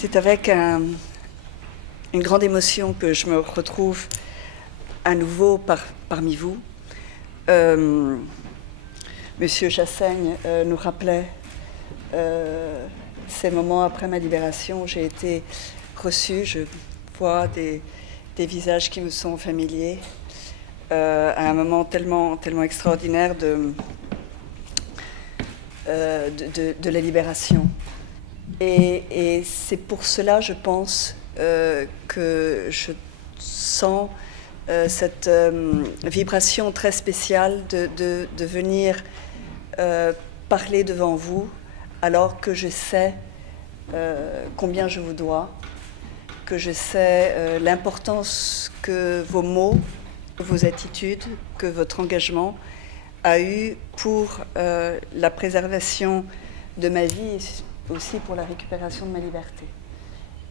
C'est avec une grande émotion que je me retrouve à nouveau parmi vous. Monsieur Chassaigne nous rappelait ces moments après ma libération. J'ai été reçue, je vois des visages qui me sont familiers, à un moment tellement extraordinaire de la libération. Et c'est pour cela, je pense, que je sens cette vibration très spéciale de venir parler devant vous, alors que je sais combien je vous dois, que je sais l'importance que vos mots, vos attitudes, que votre engagement a eu pour la préservation de ma vie et aussi pour la récupération de ma liberté.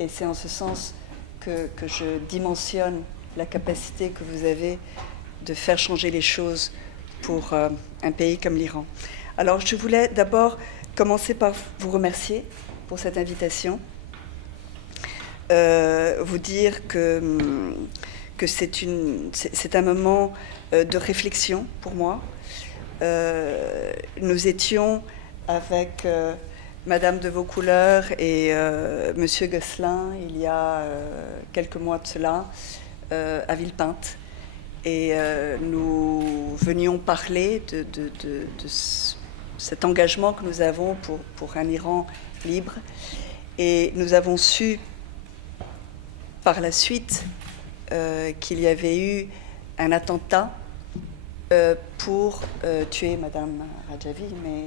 Et c'est en ce sens que je dimensionne la capacité que vous avez de faire changer les choses pour un pays comme l'Iran. Alors je voulais d'abord commencer par vous remercier pour cette invitation, vous dire que c'est un moment de réflexion pour moi. Nous étions avec Madame de Vaucouleurs et Monsieur Gosselin il y a quelques mois de cela à Villepinte, et nous venions parler de cet engagement que nous avons pour un Iran libre, et nous avons su par la suite qu'il y avait eu un attentat pour tuer Madame Rajavi, mais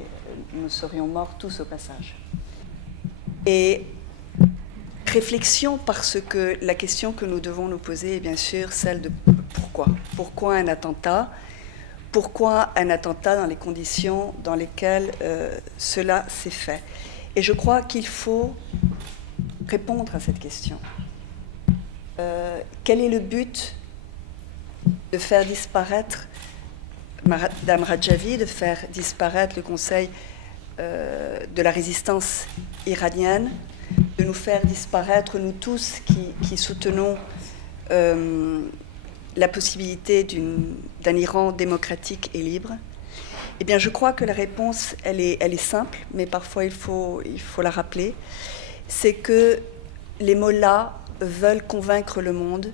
nous serions morts tous au passage. Et réflexion, parce que la question que nous devons nous poser est bien sûr celle de pourquoi. Pourquoi un attentat ? Pourquoi un attentat dans les conditions dans lesquelles cela s'est fait ? Et je crois qu'il faut répondre à cette question. Quel est le but de faire disparaître Madame Rajavi, de faire disparaître le Conseil de la résistance iranienne, de nous faire disparaître, nous tous qui soutenons la possibilité d'un Iran démocratique et libre? Eh bien, je crois que la réponse, elle est simple, mais parfois il faut la rappeler. C'est que les mollahs veulent convaincre le monde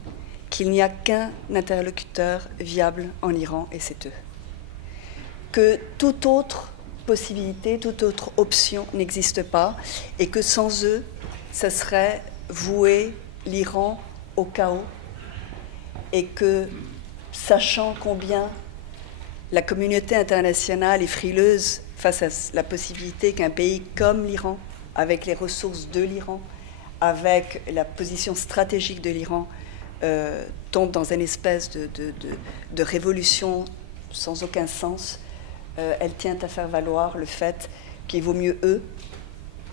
qu'il n'y a qu'un interlocuteur viable en Iran, et c'est eux. Que toute autre possibilité, toute autre option n'existe pas, et que sans eux, ça serait vouer l'Iran au chaos, et que, sachant combien la communauté internationale est frileuse face à la possibilité qu'un pays comme l'Iran, avec les ressources de l'Iran, avec la position stratégique de l'Iran, tombe dans une espèce de révolution sans aucun sens, elle tient à faire valoir le fait qu'il vaut mieux eux,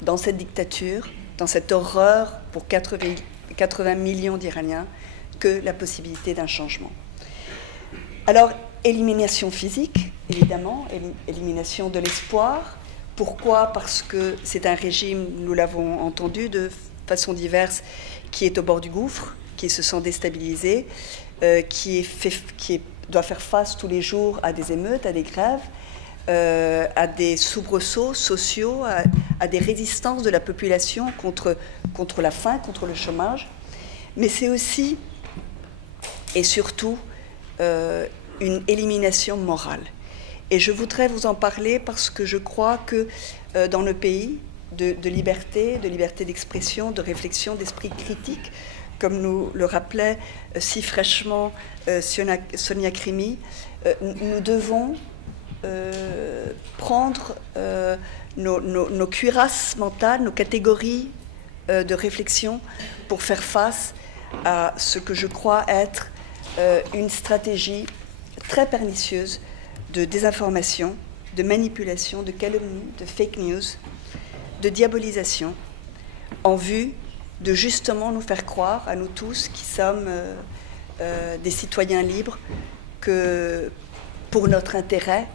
dans cette dictature, dans cette horreur pour 80 millions d'Iraniens, que la possibilité d'un changement. Alors, élimination physique, évidemment, élimination de l'espoir. Pourquoi ? Parce que c'est un régime, nous l'avons entendu de façon diverse, qui est au bord du gouffre, qui se sent déstabilisé, qui doit faire face tous les jours à des émeutes, à des grèves, à des soubresauts sociaux, à des résistances de la population contre la faim, contre le chômage. Mais c'est aussi et surtout une élimination morale. Et je voudrais vous en parler parce que je crois que dans nos pays de liberté d'expression, de réflexion, d'esprit critique, comme nous le rappelait si fraîchement Sonia Krimi, nous devons prendre nos cuirasses mentales, nos catégories de réflexion pour faire face à ce que je crois être une stratégie très pernicieuse de désinformation, de manipulation, de calomnie, de fake news, de diabolisation, en vue de justement nous faire croire, à nous tous qui sommes des citoyens libres, que pour notre intérêt,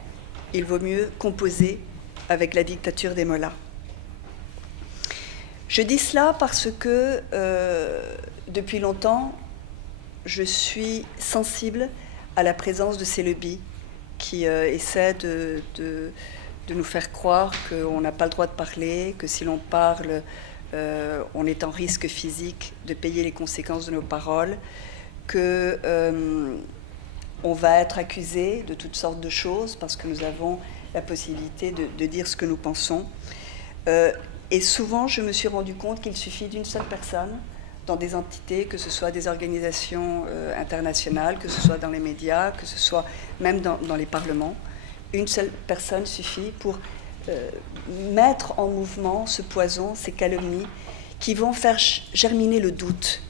il vaut mieux composer avec la dictature des mollahs. Je dis cela parce que depuis longtemps, je suis sensible à la présence de ces lobbies qui essaient de nous faire croire qu'on n'a pas le droit de parler, que si l'on parle, on est en risque physique de payer les conséquences de nos paroles, que on va être accusé de toutes sortes de choses parce que nous avons la possibilité de dire ce que nous pensons. Et souvent, je me suis rendu compte qu'il suffit d'une seule personne dans des entités, que ce soit des organisations internationales, que ce soit dans les médias, que ce soit même dans les parlements. Une seule personne suffit pour mettre en mouvement ce poison, ces calomnies, qui vont faire germiner le doute.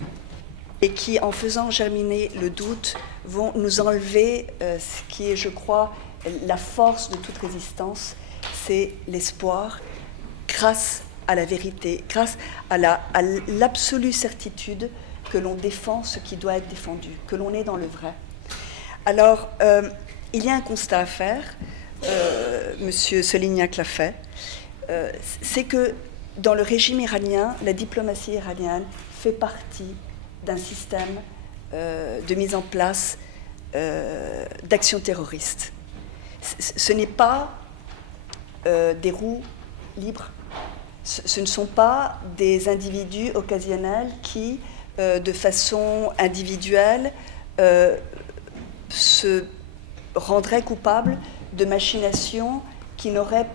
Et qui, en faisant germiner le doute, vont nous enlever ce qui est, je crois, la force de toute résistance, c'est l'espoir, grâce à la vérité, grâce à l'absolue certitude que l'on défend ce qui doit être défendu, que l'on est dans le vrai. Alors, il y a un constat à faire, Monsieur Solignac l'a fait, c'est que dans le régime iranien, la diplomatie iranienne fait partie d'un système de mise en place d'actions terroristes. Ce n'est pas des roues libres, ce ne sont pas des individus occasionnels qui, de façon individuelle, se rendraient coupables de machinations qui n'auraient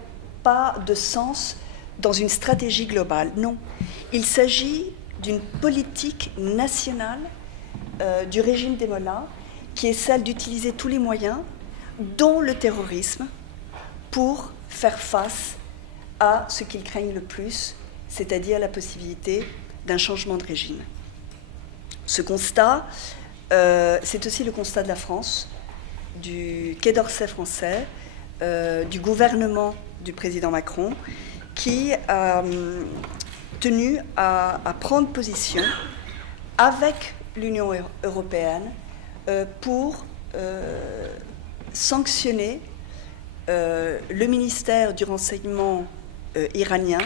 pas de sens dans une stratégie globale. Non, il s'agit d'une politique nationale du régime des mollahs qui est celle d'utiliser tous les moyens, dont le terrorisme, pour faire face à ce qu'ils craignent le plus, c'est-à-dire la possibilité d'un changement de régime. Ce constat, c'est aussi le constat de la France, du Quai d'Orsay français, du gouvernement du président Macron, qui a tenu à prendre position avec l'Union européenne pour sanctionner le ministère du renseignement iranien,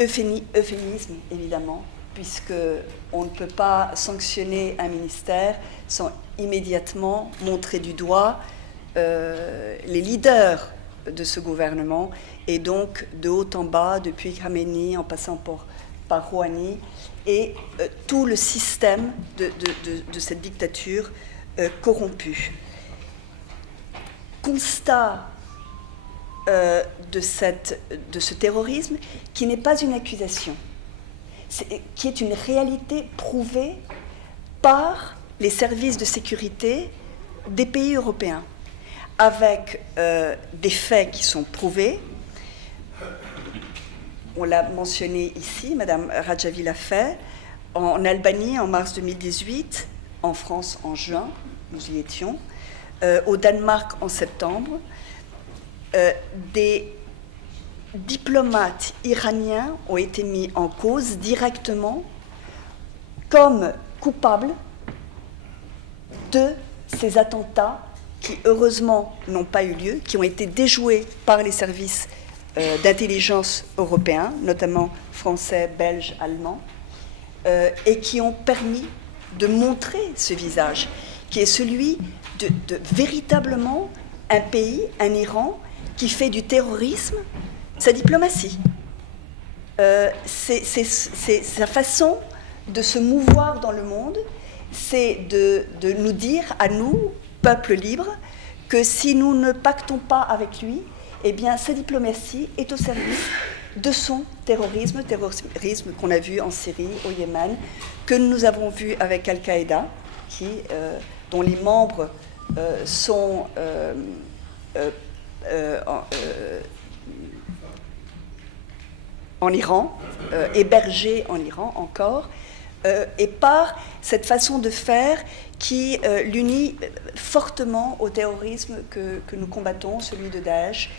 euphémisme évidemment, puisqu'on ne peut pas sanctionner un ministère sans immédiatement montrer du doigt les leaders de ce gouvernement, et donc de haut en bas, depuis Khamenei en passant par Rouhani, et tout le système de cette dictature corrompue. Constat de ce terrorisme qui n'est pas une accusation, qui est une réalité prouvée par les services de sécurité des pays européens, avec des faits qui sont prouvés. On l'a mentionné ici, Madame Rajavi l'a fait, en Albanie en mars 2018, en France en juin, nous y étions, au Danemark en septembre. Des diplomates iraniens ont été mis en cause directement comme coupables de ces attentats qui, heureusement, n'ont pas eu lieu, qui ont été déjoués par les services d'intelligence européens, notamment français, belges, allemands, et qui ont permis de montrer ce visage, qui est celui de véritablement un pays, un Iran, qui fait du terrorisme sa diplomatie. C'est sa façon de se mouvoir dans le monde, c'est de nous dire à nous, peuple libre, que si nous ne pactons pas avec lui, eh bien sa diplomatie est au service de son terrorisme qu'on a vu en Syrie, au Yémen, que nous avons vu avec Al-Qaïda, dont les membres sont en Iran, hébergés en Iran encore, et par cette façon de faire qui l'unit fortement au terrorisme que nous combattons, celui de Daesh,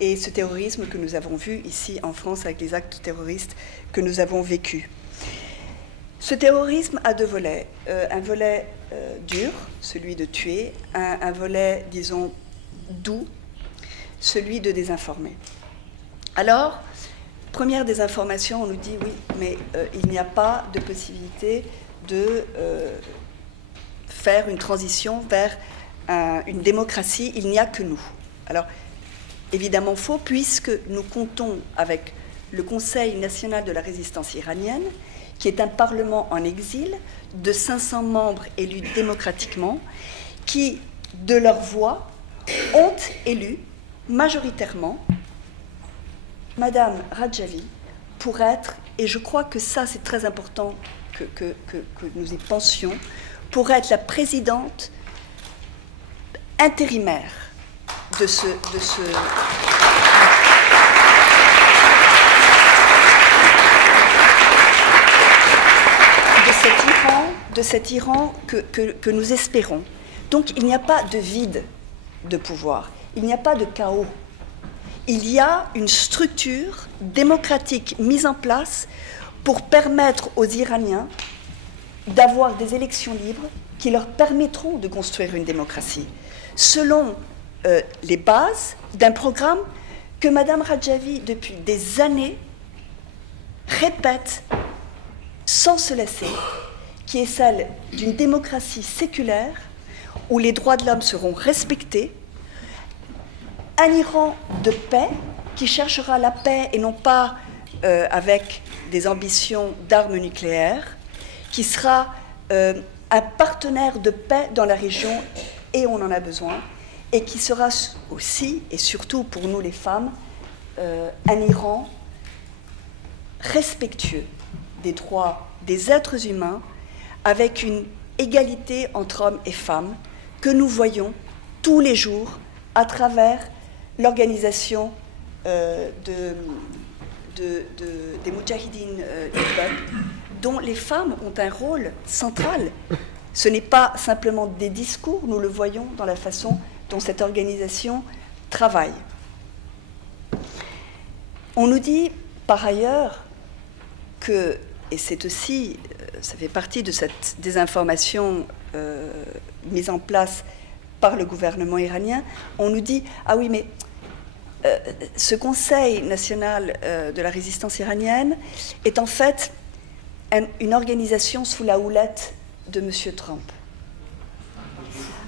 et ce terrorisme que nous avons vu ici en France avec les actes terroristes que nous avons vécus. Ce terrorisme a deux volets. Un volet dur, celui de tuer, un volet, disons, doux, celui de désinformer. Alors, première désinformation, on nous dit oui, mais il n'y a pas de possibilité de faire une transition vers une démocratie, il n'y a que nous. Alors, évidemment faux, puisque nous comptons avec le Conseil national de la résistance iranienne, qui est un parlement en exil de 500 membres élus démocratiquement, qui, de leur voix, ont élu majoritairement Madame Rajavi pour être, et je crois que ça c'est très important que nous y pensions, pour être la présidente intérimaire de cet Iran que nous espérons. Donc il n'y a pas de vide de pouvoir, il n'y a pas de chaos. Il y a une structure démocratique mise en place pour permettre aux Iraniens d'avoir des élections libres qui leur permettront de construire une démocratie, selon les bases d'un programme que Mme Rajavi, depuis des années, répète sans se lasser, qui est celle d'une démocratie séculaire où les droits de l'homme seront respectés, un Iran de paix qui cherchera la paix et non pas avec des ambitions d'armes nucléaires, qui sera un partenaire de paix dans la région, et on en a besoin, et qui sera aussi, et surtout pour nous les femmes, un Iran respectueux des droits des êtres humains, avec une égalité entre hommes et femmes que nous voyons tous les jours à travers l'organisation des Moudjahidines du peuple, dont les femmes ont un rôle central. Ce n'est pas simplement des discours, nous le voyons dans la façon dont cette organisation travaille. On nous dit par ailleurs que, et c'est aussi, ça fait partie de cette désinformation mise en place par le gouvernement iranien, on nous dit « Ah oui, mais ce Conseil national de la résistance iranienne est en fait une organisation sous la houlette de M. Trump. »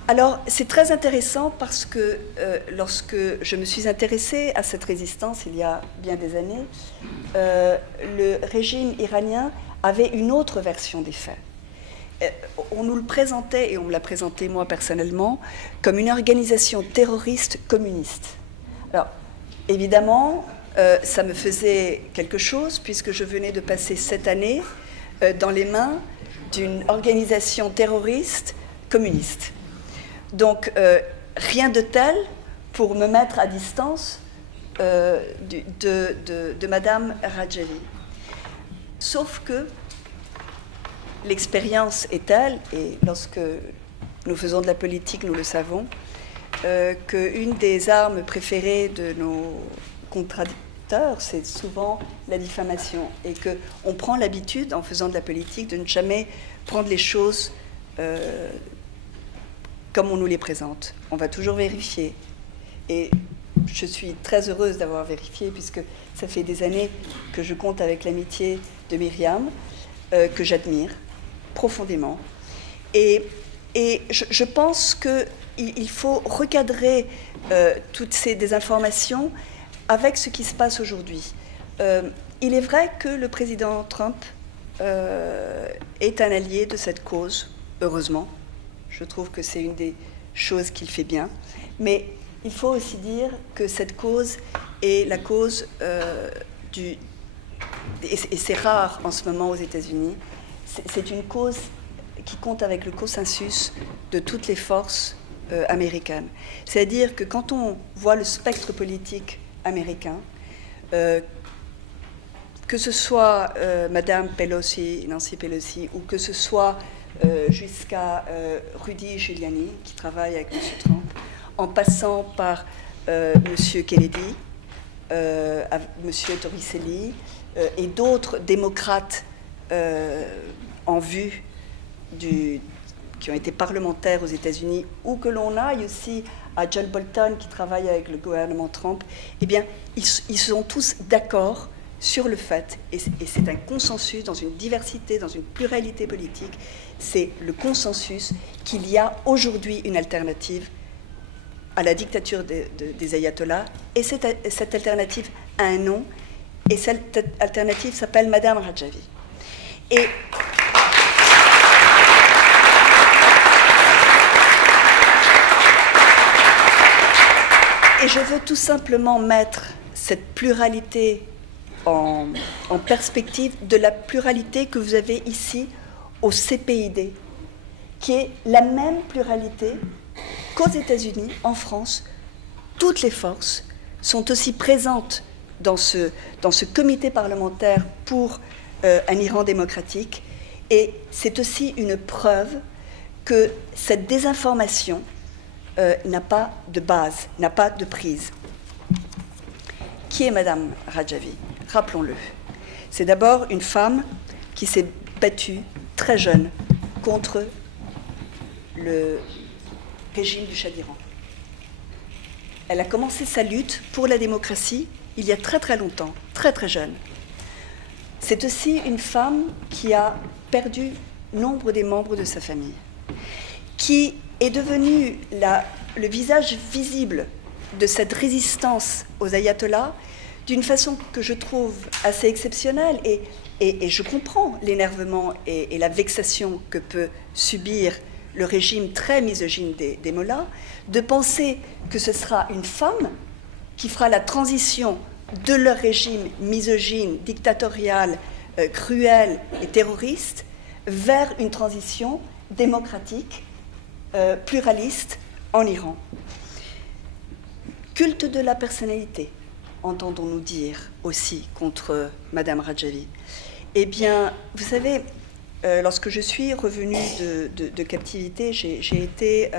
Alors, c'est très intéressant parce que lorsque je me suis intéressée à cette résistance il y a bien des années, le régime iranien avait une autre version des faits. On nous le présentait, et on me l'a présenté moi personnellement, comme une organisation terroriste communiste. Alors, évidemment, ça me faisait quelque chose, puisque je venais de passer cette année dans les mains d'une organisation terroriste communiste. Donc, rien de tel pour me mettre à distance de Madame Rajavi. Sauf que l'expérience est telle, et lorsque nous faisons de la politique, nous le savons, qu'une des armes préférées de nos contradicteurs, c'est souvent la diffamation, et qu'on prend l'habitude, en faisant de la politique, de ne jamais prendre les choses comme on nous les présente. On va toujours vérifier. Et je suis très heureuse d'avoir vérifié, puisque ça fait des années que je compte avec l'amitié de Myriam, que j'admire profondément. Et je pense qu'il faut recadrer toutes ces désinformations avec ce qui se passe aujourd'hui. Il est vrai que le président Trump est un allié de cette cause, heureusement. Je trouve que c'est une des choses qu'il fait bien. Mais il faut aussi dire que cette cause est la cause et c'est rare en ce moment aux États-Unis, c'est une cause qui compte avec le consensus de toutes les forces américaines. C'est-à-dire que quand on voit le spectre politique américain, que ce soit Madame Pelosi, Nancy Pelosi, ou que ce soit jusqu'à Rudy Giuliani, qui travaille avec M. Trump, en passant par M. Kennedy, M. Torricelli et d'autres démocrates en vue qui ont été parlementaires aux États-Unis, ou que l'on aille aussi à John Bolton qui travaille avec le gouvernement Trump, eh bien, ils sont tous d'accord sur le fait, et c'est un consensus dans une diversité, dans une pluralité politique, c'est le consensus qu'il y a aujourd'hui une alternative à la dictature des ayatollahs, et cette alternative a un nom, et cette alternative s'appelle Madame Rajavi. Et je veux tout simplement mettre cette pluralité en perspective de la pluralité que vous avez ici au CPID, qui est la même pluralité qu'aux États-Unis, en France. Toutes les forces sont aussi présentes dans ce comité parlementaire pour un Iran démocratique, et c'est aussi une preuve que cette désinformation n'a pas de base, n'a pas de prise. Qui est Madame Rajavi? Rappelons-le. C'est d'abord une femme qui s'est battue très jeune contre le régime du Shah d'Iran. Elle a commencé sa lutte pour la démocratie il y a très très longtemps, très très jeune. C'est aussi une femme qui a perdu nombre des membres de sa famille, qui est devenue le visage visible de cette résistance aux ayatollahs d'une façon que je trouve assez exceptionnelle, et je comprends l'énervement et la vexation que peut subir le régime très misogyne des mollahs, de penser que ce sera une femme qui fera la transition de leur régime misogyne, dictatorial, cruel et terroriste vers une transition démocratique, pluraliste en Iran. Culte de la personnalité, entendons-nous dire aussi contre Madame Rajavi. Eh bien, vous savez, lorsque je suis revenue de captivité, j'ai été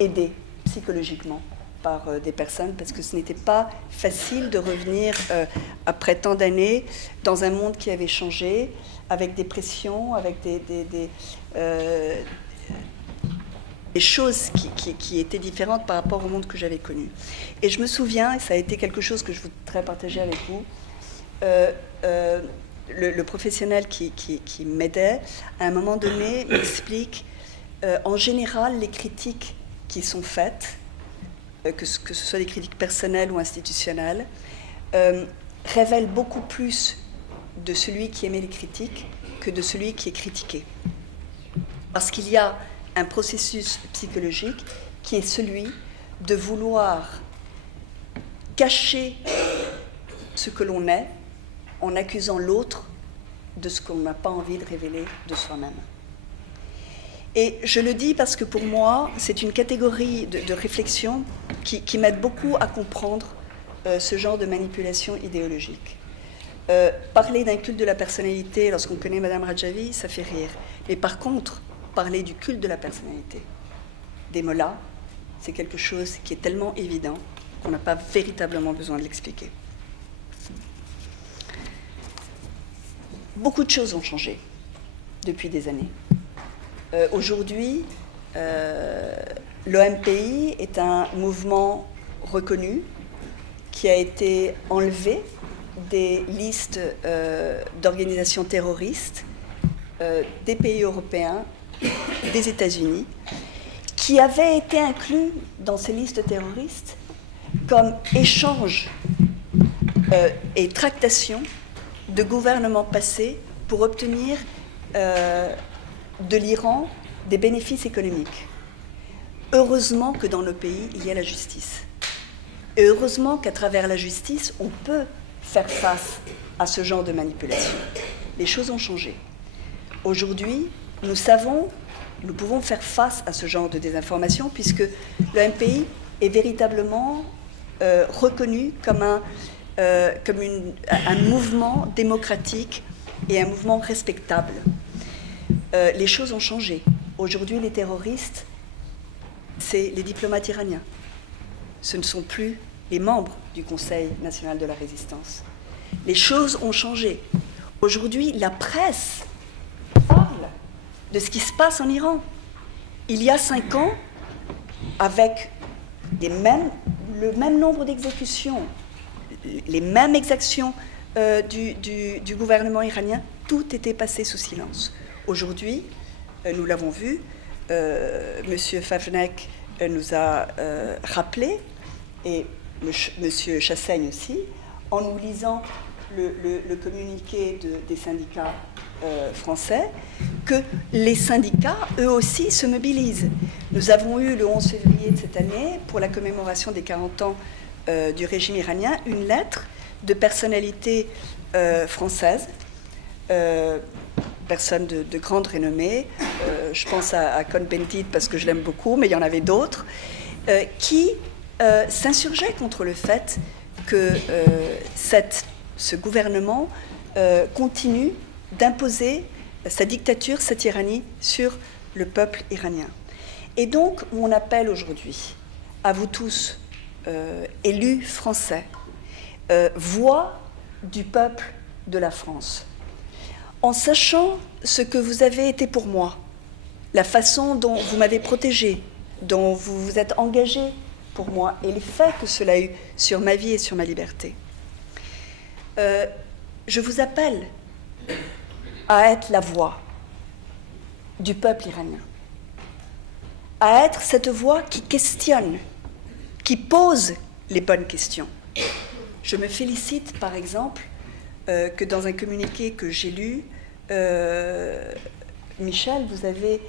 aidée psychologiquement par des personnes, parce que ce n'était pas facile de revenir après tant d'années dans un monde qui avait changé, avec des pressions, avec des choses qui étaient différentes par rapport au monde que j'avais connu. Et je me souviens, et ça a été quelque chose que je voudrais partager avec vous, le professionnel qui m'aidait, à un moment donné, m'explique, en général, les critiques qui sont faites, que ce soit des critiques personnelles ou institutionnelles, révèlent beaucoup plus de celui qui émet les critiques que de celui qui est critiqué. Parce qu'il y a un processus psychologique qui est celui de vouloir cacher ce que l'on est en accusant l'autre de ce qu'on n'a pas envie de révéler de soi-même. Et je le dis parce que pour moi, c'est une catégorie de réflexion qui m'aide beaucoup à comprendre ce genre de manipulation idéologique. Parler d'un culte de la personnalité lorsqu'on connaît Madame Rajavi, ça fait rire. Mais par contre, parler du culte de la personnalité des mollahs, c'est quelque chose qui est tellement évident qu'on n'a pas véritablement besoin de l'expliquer. Beaucoup de choses ont changé depuis des années. Aujourd'hui, l'OMPI est un mouvement reconnu qui a été enlevé des listes d'organisations terroristes des pays européens, des États-Unis, qui avait été inclus dans ces listes terroristes comme échange et tractation de gouvernements passés pour obtenir de l'Iran des bénéfices économiques. Heureusement que dans nos pays, il y a la justice. Et heureusement qu'à travers la justice, on peut faire face à ce genre de manipulation. Les choses ont changé. Aujourd'hui, nous savons, nous pouvons faire face à ce genre de désinformation puisque le MPI est véritablement reconnu comme un mouvement démocratique et un mouvement respectable. Les choses ont changé. Aujourd'hui, les terroristes, c'est les diplomates iraniens. Ce ne sont plus les membres du Conseil national de la résistance. Les choses ont changé. Aujourd'hui, la presse parle de ce qui se passe en Iran. Il y a 5 ans, avec le même nombre d'exécutions, les mêmes exactions du gouvernement iranien, tout était passé sous silence. Aujourd'hui, nous l'avons vu, M. Favnek nous a rappelé, et M. Chassaigne aussi, en nous lisant le communiqué des syndicats français, que les syndicats, eux aussi, se mobilisent. Nous avons eu, le 11 février de cette année, pour la commémoration des 40 ans du régime iranien, une lettre de personnalités françaises, personnes de grande renommée, je pense à Cohn-Bendit parce que je l'aime beaucoup, mais il y en avait d'autres, qui s'insurgeaient contre le fait que ce gouvernement continue d'imposer sa dictature, sa tyrannie sur le peuple iranien. Et donc, mon appel aujourd'hui à vous tous, élus français, voix du peuple de la France, en sachant ce que vous avez été pour moi, la façon dont vous m'avez protégé, dont vous vous êtes engagé pour moi, et l'effet que cela a eu sur ma vie et sur ma liberté. Je vous appelle à être la voix du peuple iranien, à être cette voix qui questionne, qui pose les bonnes questions. Je me félicite, par exemple, que dans un communiqué que j'ai lu, Michel, vous avez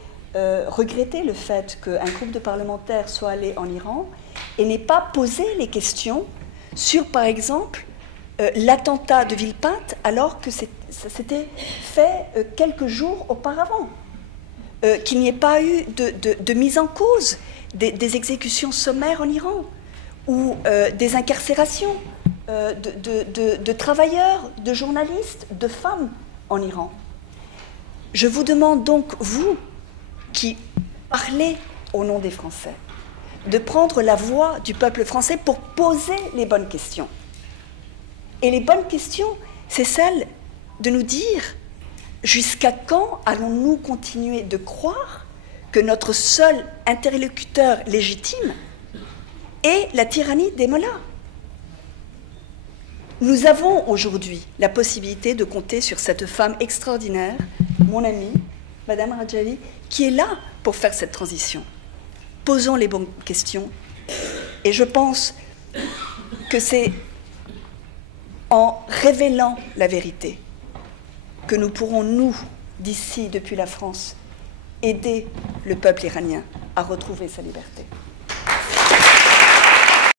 regretté le fait qu'un groupe de parlementaires soit allé en Iran et n'ait pas posé les questions sur, par exemple, l'attentat de Villepinte, alors que ça s'était fait quelques jours auparavant, qu'il n'y ait pas eu de mise en cause des exécutions sommaires en Iran, ou des incarcérations de travailleurs, de journalistes, de femmes en Iran. Je vous demande donc, vous, qui parlez au nom des Français, de prendre la voix du peuple français pour poser les bonnes questions. Et les bonnes questions, c'est celle de nous dire jusqu'à quand allons-nous continuer de croire que notre seul interlocuteur légitime est la tyrannie des mollahs. Nous avons aujourd'hui la possibilité de compter sur cette femme extraordinaire, mon amie, Madame Rajavi, qui est là pour faire cette transition. Posons les bonnes questions. Et je pense que c'est en révélant la vérité que nous pourrons, nous, d'ici, depuis la France, aider le peuple iranien à retrouver sa liberté.